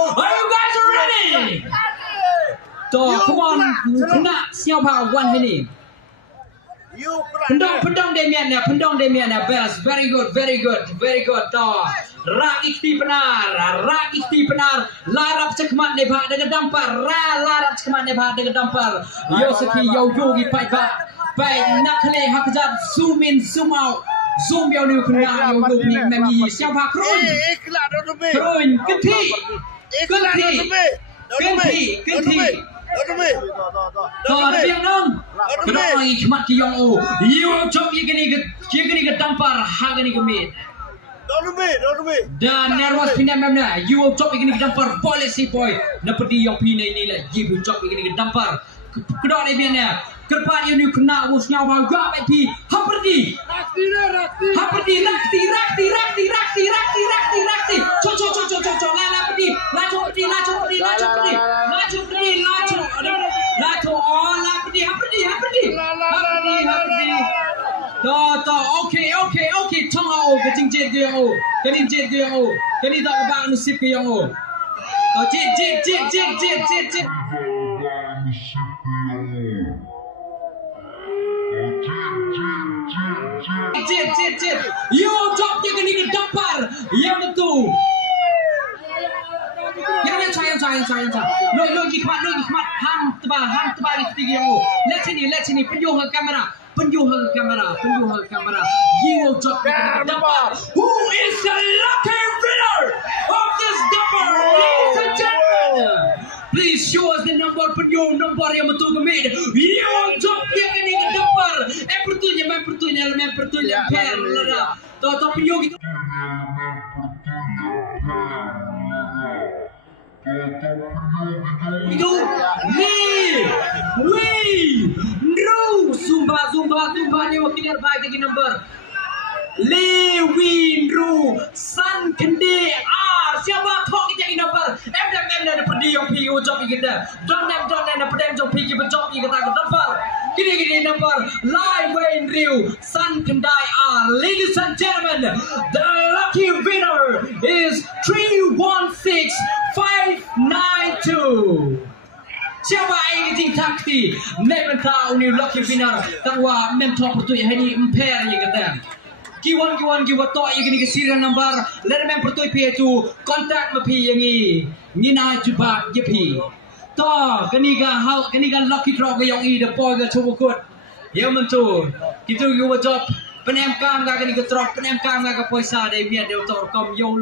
Are you guys ready? Come on, kena siapa one minute. Pendong Demian best, very good. Rak ikhti benar, larap cekmat nebak dengan dampar, larap cekmat nebak dengan dampar. Yosuki yogi baik nak kali hakjat zoom in zoom out. Zoom yang ni kena yogi memi siapa Kroin Kenti. Biang dong. Kenapa hikmat ki yang o? You jom ye gini ke dampar hal gini ke mid. Dan nervous pindah mana? You jom ye gini ke dampar policy boy. Napedi yang pindah ini lah. You jom ye gini ke dampar. Kedua ni biarnya. Kerpan yang ni kena usnya awak gak pi. Haperdi. Rakti. Cocok. Lala pedi. Laju pedi. Okay. Tong keting jet dia Kani tak abang nasib ke yang jet. You drop dia kena dampar. Yang betul. Yang sayang. Lo hikmat. Ham tebal ketiga yang Let sini. Penjuh ke kamera. You drop dia kena dampar. Who is the lucky winner of this dampar, ladies and gentlemen? Please show us the number penjuh nombor yang betul ke mid. You drop dia kena dampar. Main pertunya per lara. Tahu penjuh gitu. Itu Zumba ni wakil terbaik lagi number Lewin San Kende siapa kau kita ini number MDM ada perdi yang pergi ujung kita don't ada perdi yang pergi berjok kita number gini number Lewin San Kendai ladies and gentlemen, the lucky winner is 316592. Siapa yang ting takti? Mental ni lucky winner. Tawa mental pertui hari impair yang kata. Kiwan to yang ni kesiran number. Let me pertui pi tu contact me pi yang ni na jubak je pi. To kani ga lucky draw ke yang the boy ga cuba kut. Ya mentul. Kita gua job penem kam ga kani ga drop penem kam ga poisa dai biar dia tor kom yo